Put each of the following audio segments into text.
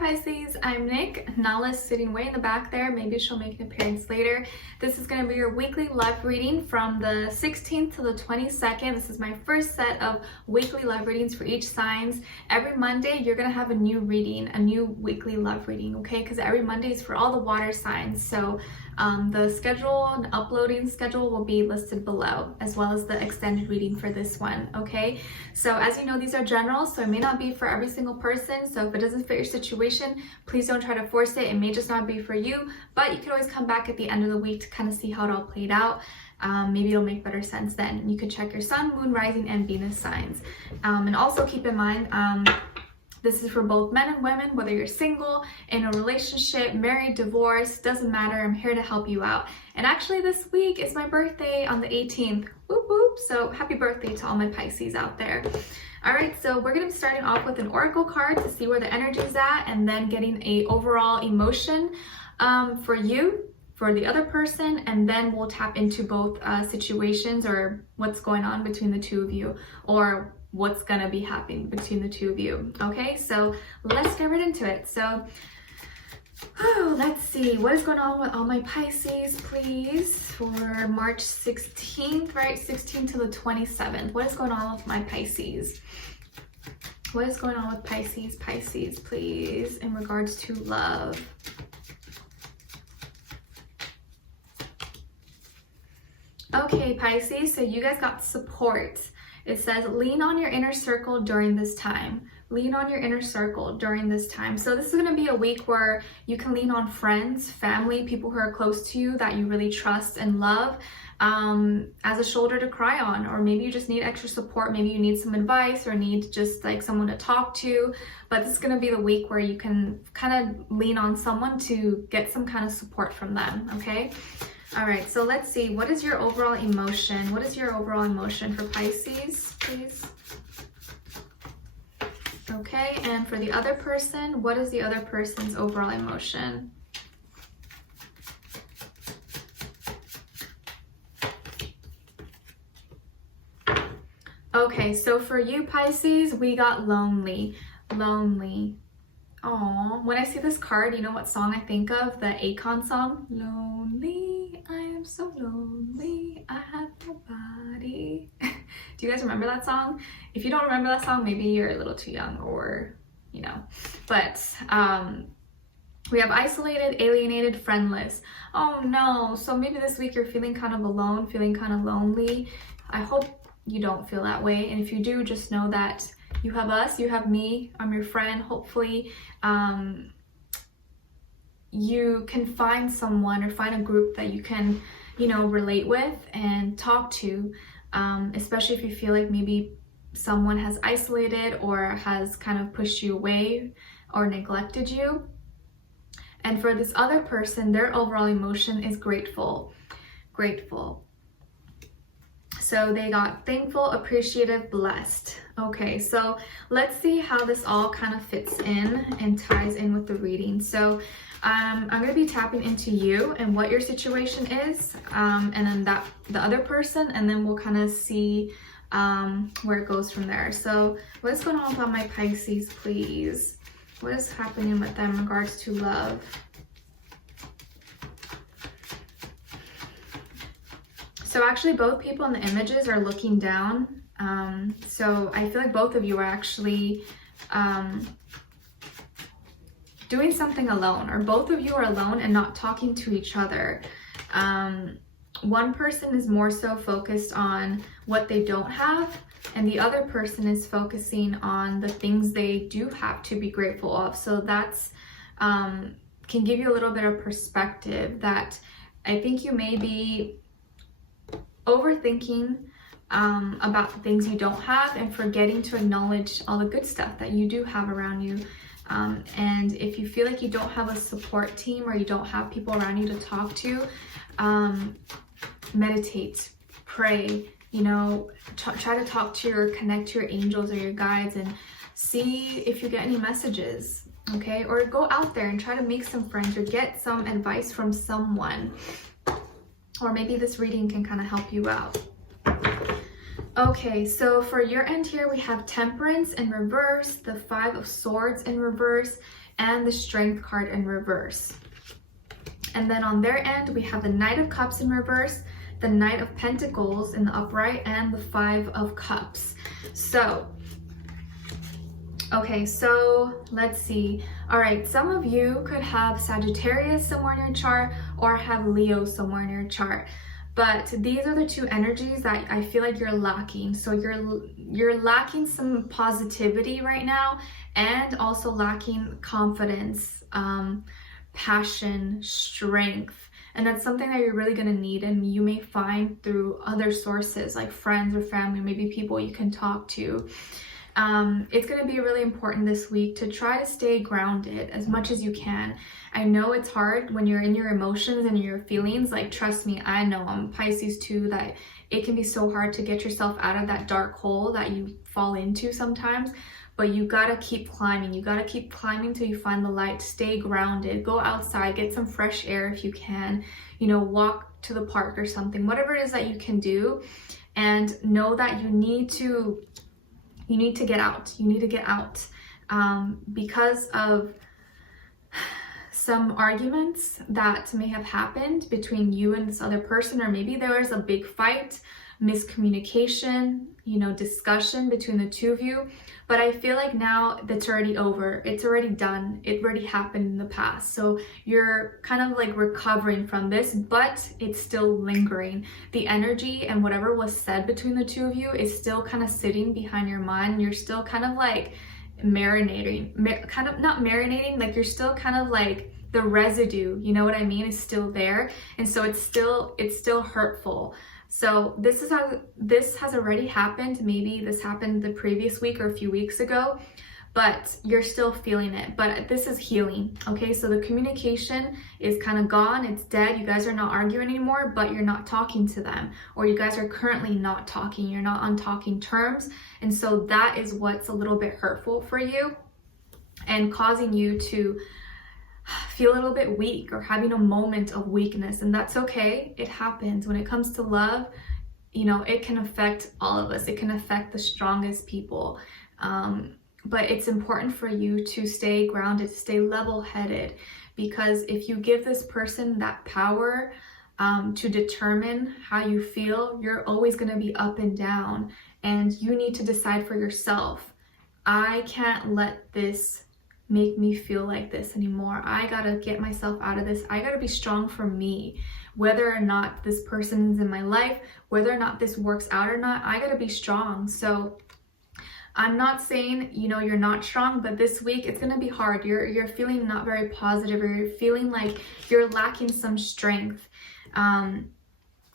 Pisces, I'm Nick. Nala's sitting way in the back there. Maybe she'll make an appearance later. This is going to be your weekly love reading from the 16th to the 22nd. This is my first set of weekly love readings for each signs. Every Monday, you're going to have a new reading, a new weekly love reading, okay? Because every Monday is for all the water signs. So the schedule and uploading schedule will be listed below, as well as the extended reading for this one, okay? So as you know, these are general, so it may not be for every single person. So if it doesn't fit your situation, please don't try to force it. It may just not be for you, but you can always come back at the end of the week to kind of see how it all played out. Maybe it'll make better sense then. You can check your sun, moon, rising, and Venus signs. And also keep in mind, this is for both men and women, whether you're single, in a relationship, married, divorced, doesn't matter. I'm here to help you out. And actually this week is my birthday on the 18th. Whoop whoop. So happy birthday to all my Pisces out there. All right, so we're going to be starting off with an oracle card to see where the energy is at, and then getting a overall emotion for you, for the other person, and then we'll tap into both situations, or what's going on between the two of you, or what's gonna be happening between the two of you. Okay, so let's get right into it. So let's see what is going on with all my Pisces, please, for March 16th, right? 16th to the 27th. What is going on with my Pisces? What is going on with Pisces, please, in regards to love? Okay, Pisces, so you guys got support. It says, lean on your inner circle during this time. Lean on your inner circle during this time. So this is going to be a week where you can lean on friends, family, people who are close to you that you really trust and love, as a shoulder to cry on. Or maybe you just need extra support. Maybe you need some advice or need just like someone to talk to. But this is going to be the week where you can kind of lean on someone to get some kind of support from them, okay? All right, so let's see. What is your overall emotion? What is your overall emotion for Pisces, please? Okay, and for the other person, what is the other person's overall emotion? Okay, so for you, Pisces, we got lonely. Lonely. Oh, when I see this card, you know what song I think of? The Akon song? Lonely, I am so lonely, I have nobody. Do you guys remember that song? If you don't remember that song, maybe you're a little too young, or, you know. But we have isolated, alienated, friendless. Oh no, so maybe this week you're feeling kind of alone, feeling kind of lonely. I hope you don't feel that way. And if you do, just know that you have us, you have me, I'm your friend. Hopefully you can find someone or find a group that you can, you know, relate with and talk to, especially if you feel like maybe someone has isolated or has kind of pushed you away or neglected you. And for this other person, their overall emotion is grateful. Grateful. So they got thankful, appreciative, blessed. Okay, so let's see how this all kind of fits in and ties in with the reading. So I'm going to be tapping into you and what your situation is, and then the other person, and then we'll kind of see where it goes from there. So what's going on with my Pisces, please? What is happening with them in regards to love? So actually both people in the images are looking down. So I feel like both of you are actually doing something alone, or both of you are alone and not talking to each other. One person is more so focused on what they don't have, and the other person is focusing on the things they do have to be grateful of. So that's can give you a little bit of perspective that I think you may be overthinking about the things you don't have and forgetting to acknowledge all the good stuff that you do have around you. And if you feel like you don't have a support team or you don't have people around you to talk to, meditate, pray, you know, try to talk to connect to your angels or your guides and see if you get any messages, okay? Or go out there and try to make some friends or get some advice from someone. Or maybe this reading can kind of help you out. Okay, so for your end here, we have Temperance in reverse, the 5 of Swords in reverse, and the Strength card in reverse. And then on their end, we have the Knight of Cups in reverse, the Knight of Pentacles in the upright, and the Five of Cups. So, okay, so let's see. All right, some of you could have Sagittarius somewhere in your chart or have Leo somewhere in your chart. But these are the two energies that I feel like you're lacking. So you're lacking some positivity right now, and also lacking confidence, passion, strength. And that's something that you're really going to need, and you may find through other sources like friends or family, maybe people you can talk to. It's going to be really important this week to try to stay grounded as much as you can. I know it's hard when you're in your emotions and your feelings. Like, trust me, I know, I'm Pisces too, that it can be so hard to get yourself out of that dark hole that you fall into sometimes. But you gotta keep climbing. You gotta keep climbing till you find the light. Stay grounded. Go outside. Get some fresh air if you can. You know, walk to the park or something. Whatever it is that you can do. And know that you need to get out. You need to get out. Because of some arguments that may have happened between you and this other person, or maybe there was a big fight, miscommunication, you know, discussion between the two of you. But I feel like now that's already over. It's already done. It already happened in the past. So you're kind of like recovering from this, but it's still lingering. The energy and whatever was said between the two of you is still kind of sitting behind your mind. You're still kind of like marinating, not marinating, like you're still kind of like the residue, you know what I mean, is still there. And so it's still hurtful. So this has already happened. Maybe this happened the previous week or a few weeks ago, but you're still feeling it. But this is healing, okay? So the communication is kind of gone. It's dead. You guys are not arguing anymore, but you're not talking to them, or you guys are currently not talking. You're not on talking terms. And so that is what's a little bit hurtful for you and causing you to feel a little bit weak or having a moment of weakness. And that's okay. It happens. When it comes to love, you know, it can affect all of us. It can affect the strongest people. But it's important for you to stay grounded, to stay level-headed, because if you give this person that power to determine how you feel, you're always going to be up and down, and you need to decide for yourself. I can't let this make me feel like this anymore. I gotta get myself out of this. I gotta be strong for me. Whether or not this person's in my life, whether or not this works out or not, I gotta be strong. So I'm not saying, you know, you're not strong, but this week it's gonna be hard. You're feeling not very positive, or you're feeling like you're lacking some strength. And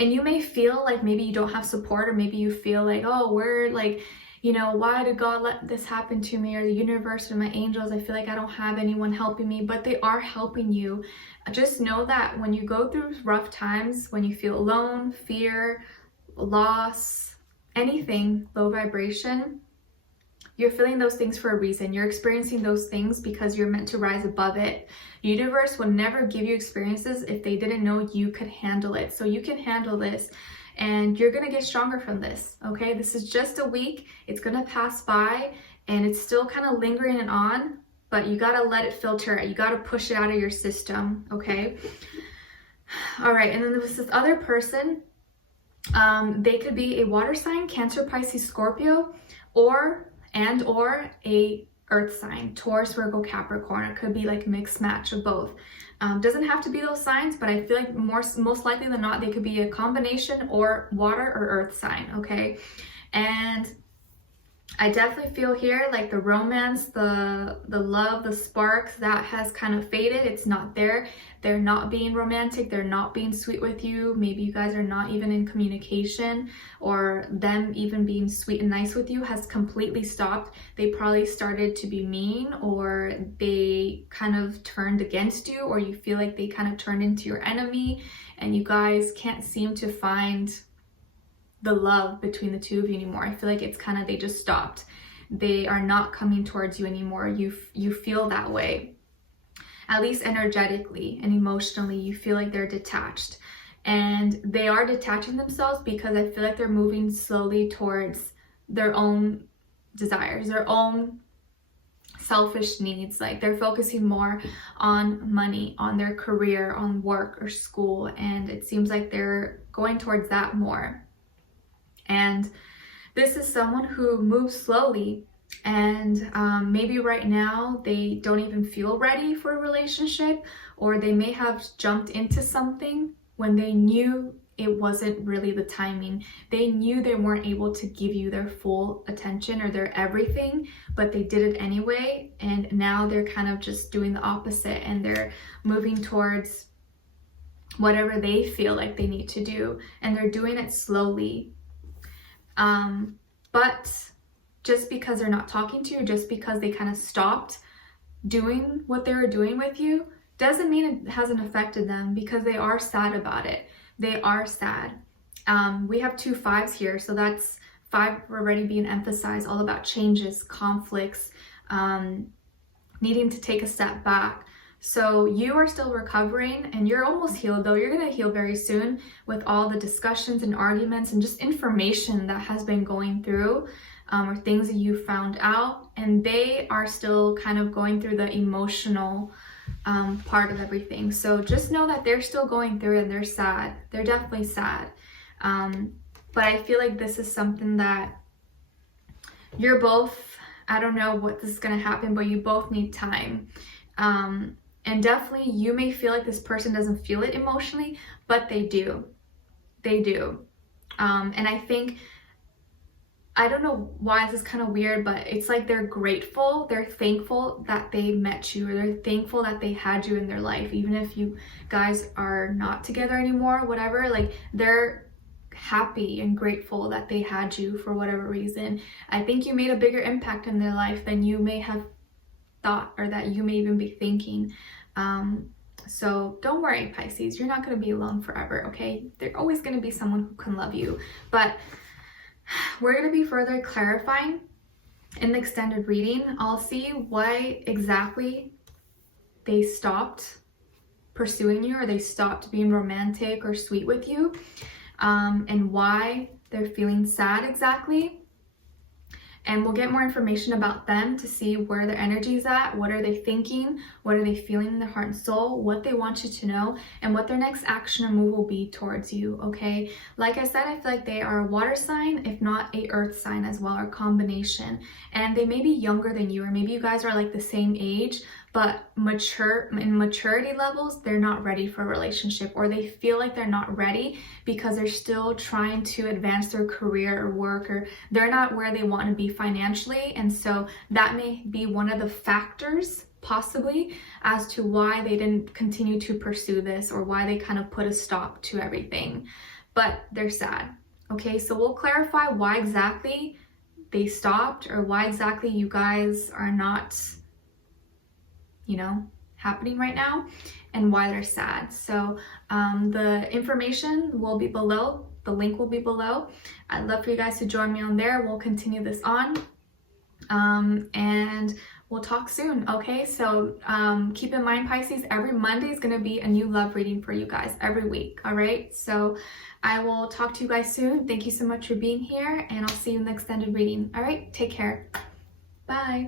you may feel like maybe you don't have support, or maybe you feel like, oh, we're like, you know, why did God let this happen to me, or the universe or my angels? I feel like I don't have anyone helping me, but they are helping you. Just know that when you go through rough times, when you feel alone, fear, loss, anything low vibration, you're feeling those things for a reason. You're experiencing those things because you're meant to rise above it. The universe will never give you experiences if they didn't know you could handle it. So you can handle this. And you're gonna get stronger from this, okay? This is just a week. It's gonna pass by, and it's still kind of lingering and on, but you gotta let it filter. You gotta push it out of your system, okay? All right, and then there's this other person. They could be a water sign, Cancer, Pisces, Scorpio, or a earth sign, Taurus, Virgo, Capricorn. It could be like mixed match of both. Doesn't have to be those signs, but I feel like most likely than not, they could be a combination or water or earth sign, okay? And I definitely feel here like the romance, the love, the spark, that has kind of faded. It's not there. They're not being romantic. They're not being sweet with you. Maybe you guys are not even in communication, or them even being sweet and nice with you has completely stopped. They probably started to be mean, or they kind of turned against you, or you feel like they kind of turned into your enemy, and you guys can't seem to find the love between the two of you anymore. I feel like it's kind of, they just stopped. They are not coming towards you anymore. You feel that way. At least energetically and emotionally, you feel like they're detached. And they are detaching themselves because I feel like they're moving slowly towards their own desires, their own selfish needs. Like they're focusing more on money, on their career, on work or school, and it seems like they're going towards that more. And this is someone who moves slowly, and maybe right now they don't even feel ready for a relationship, or they may have jumped into something when they knew it wasn't really the timing. They knew they weren't able to give you their full attention or their everything, but they did it anyway, and now they're kind of just doing the opposite, and they're moving towards whatever they feel like they need to do, and they're doing it slowly. But just because they're not talking to you, just because they kind of stopped doing what they were doing with you, doesn't mean it hasn't affected them, because they are sad about it. They are sad. We have 2 5s here, so that's 5 already being emphasized, all about changes, conflicts, needing to take a step back. So you are still recovering, and you're almost healed, though. You're going to heal very soon with all the discussions and arguments and just information that has been going through, or things that you found out, and they are still kind of going through the emotional part of everything. So just know that they're still going through it, and they're sad. They're definitely sad. But I feel like this is something that you're both, I don't know what this is going to happen, but you both need time. And definitely you may feel like this person doesn't feel it emotionally, but they do. They do. And I think, I don't know why this is kind of weird, but it's like they're grateful, they're thankful that they met you, or they're thankful that they had you in their life, even if you guys are not together anymore, whatever. Like they're happy and grateful that they had you for whatever reason. I think you made a bigger impact in their life than you may have thought, or that you may even be thinking. So don't worry, Pisces, you're not going to be alone forever, okay? There's always going to be someone who can love you. But we're going to be further clarifying in the extended reading. I'll see why exactly they stopped pursuing you, or they stopped being romantic or sweet with you, and why they're feeling sad exactly. And we'll get more information about them to see where their energy is at, what are they thinking, what are they feeling in their heart and soul, what they want you to know, and what their next action or move will be towards you, okay? Like I said, I feel like they are a water sign, if not a earth sign as well, or combination. And they may be younger than you, or maybe you guys are like the same age, but in maturity levels, they're not ready for a relationship, or they feel like they're not ready because they're still trying to advance their career or work, or they're not where they want to be financially. And so that may be one of the factors possibly as to why they didn't continue to pursue this, or why they kind of put a stop to everything. But they're sad. Okay, so we'll clarify why exactly they stopped, or why exactly you guys are not, you know, happening right now, and why they're sad. So the information will be below, the link will be below. I'd love for you guys to join me on there. We'll continue this on, and we'll talk soon, okay? So keep in mind, Pisces, every Monday is going to be a new love reading for you guys every week, all right? So I will talk to you guys soon. Thank you so much for being here, and I'll see you in the extended reading. All right, take care. Bye.